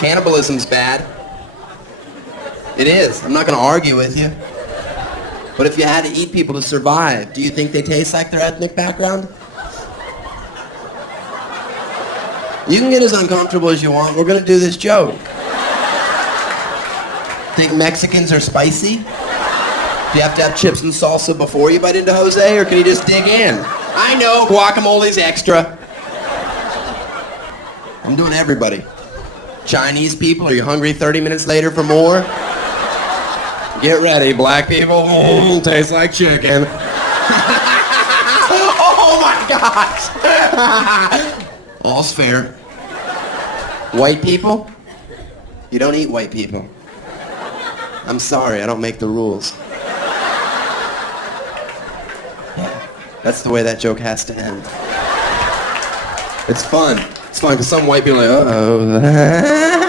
Cannibalism's bad. It is. I'm not going to argue with you. But if you had to eat people to survive, do you think they taste like their ethnic background? You can get as uncomfortable as you want. We're going to do this joke. Think Mexicans are spicy? Do you have to have chips and salsa before you bite into Jose, or can you just dig in? I know, guacamole's extra. I'm doing everybody. Chinese people, are you hungry 30 minutes later for more? Get ready, black people. Tastes like chicken. Oh my gosh. All's fair. White people? You don't eat white people. I'm sorry, I don't make the rules. Yeah, that's the way that joke has to end. It's fun. It's fun because some white people are like, uh-oh.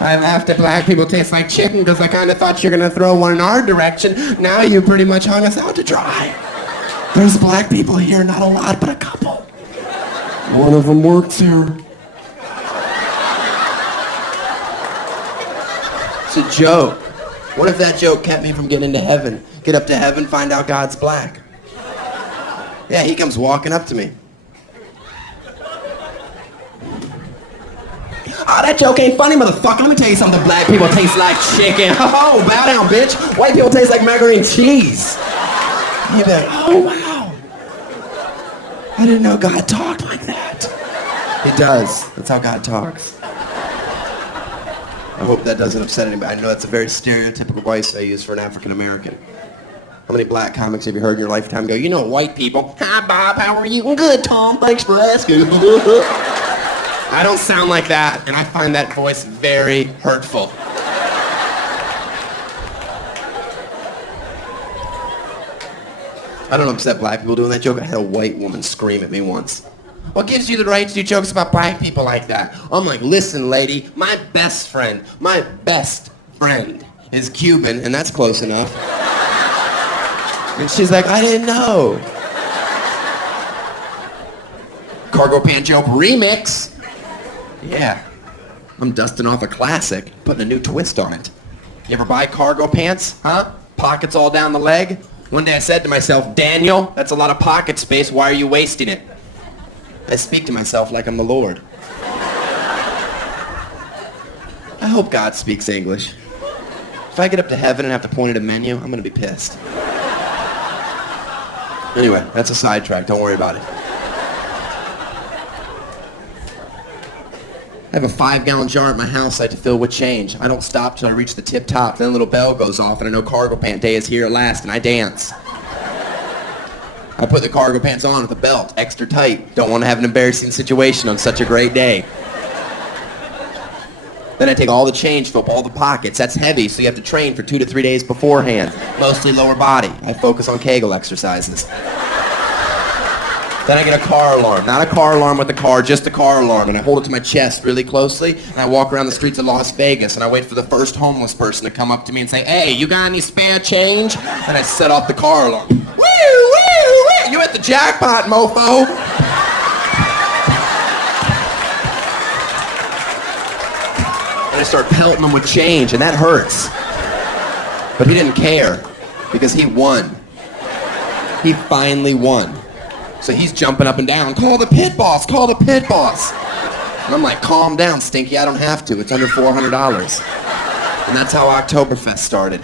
I laughed at black people taste like chicken because I kind of thought you were going to throw one in our direction. Now you pretty much hung us out to dry. There's black people here, not a lot, but a couple. One of them works here. It's a joke. What if that joke kept me from getting into heaven? Get up to heaven, find out God's black. Yeah, he comes walking up to me. Oh, that joke ain't funny, motherfucker. Let me tell you something. Black people taste like chicken. Oh, bow down, bitch. White people taste like macaroni and cheese. You'd be like, oh, wow. I didn't know God talked like that. He does. That's how God talks. I hope that doesn't upset anybody. I know that's a very stereotypical voice I use for an African American. How many black comics have you heard in your lifetime go, you know white people? Hi, Bob. How are you? I'm good, Tom. Thanks for asking. I don't sound like that, and I find that voice very hurtful. I don't upset black people doing that joke. I had a white woman scream at me once. What gives you the right to do jokes about black people like that? I'm like, listen, lady, my best friend is Cuban, and that's close enough. And she's like, I didn't know. Cargo Pant Joke remix. Yeah, I'm dusting off a classic, putting a new twist on it. You ever buy cargo pants, huh? Pockets all down the leg? One day I said to myself, Daniel, that's a lot of pocket space, why are you wasting it? I speak to myself like I'm the Lord. I hope God speaks English. If I get up to heaven and have to point at a menu, I'm gonna be pissed. Anyway, that's a sidetrack, don't worry about it. I have a 5-gallon jar at my house I like to fill with change. I don't stop till I reach the tip top. Then a little bell goes off and I know cargo pant day is here at last and I dance. I put the cargo pants on with a belt, extra tight. Don't want to have an embarrassing situation on such a great day. Then I take all the change, fill up all the pockets. That's heavy, so you have to train for 2 to 3 days beforehand. Mostly lower body. I focus on Kegel exercises. Then I get a car alarm. Not a car alarm with a car, just a car alarm. And I hold it to my chest really closely, and I walk around the streets of Las Vegas, and I wait for the first homeless person to come up to me and say, hey, you got any spare change? And I set off the car alarm. Woo, woo, woo! You hit the jackpot, mofo! And I start pelting him with change, and that hurts. But he didn't care, because he won. He finally won. So he's jumping up and down, call the pit boss, call the pit boss. And I'm like, calm down, Stinky, I don't have to. It's under $400. And that's how Oktoberfest started.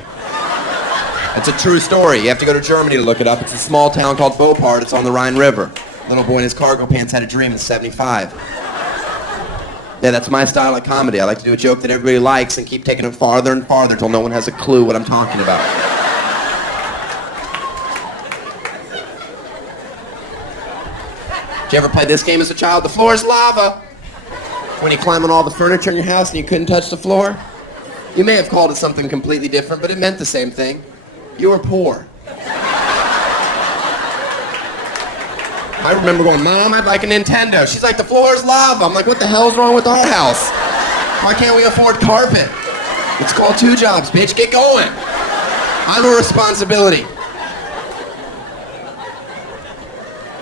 It's a true story. You have to go to Germany to look it up. It's a small town called Beauport. It's on the Rhine River. Little boy in his cargo pants had a dream in '75. Yeah, that's my style of comedy. I like to do a joke that everybody likes and keep taking it farther and farther until no one has a clue what I'm talking about. Did you ever play this game as a child? The floor is lava. When you climb on all the furniture in your house and you couldn't touch the floor? You may have called it something completely different, but it meant the same thing. You were poor. I remember going, Mom, I'd like a Nintendo. She's like, the floor is lava. I'm like, what the hell's wrong with our house? Why can't we afford carpet? It's called 2 jobs, bitch. Get going. I have a responsibility.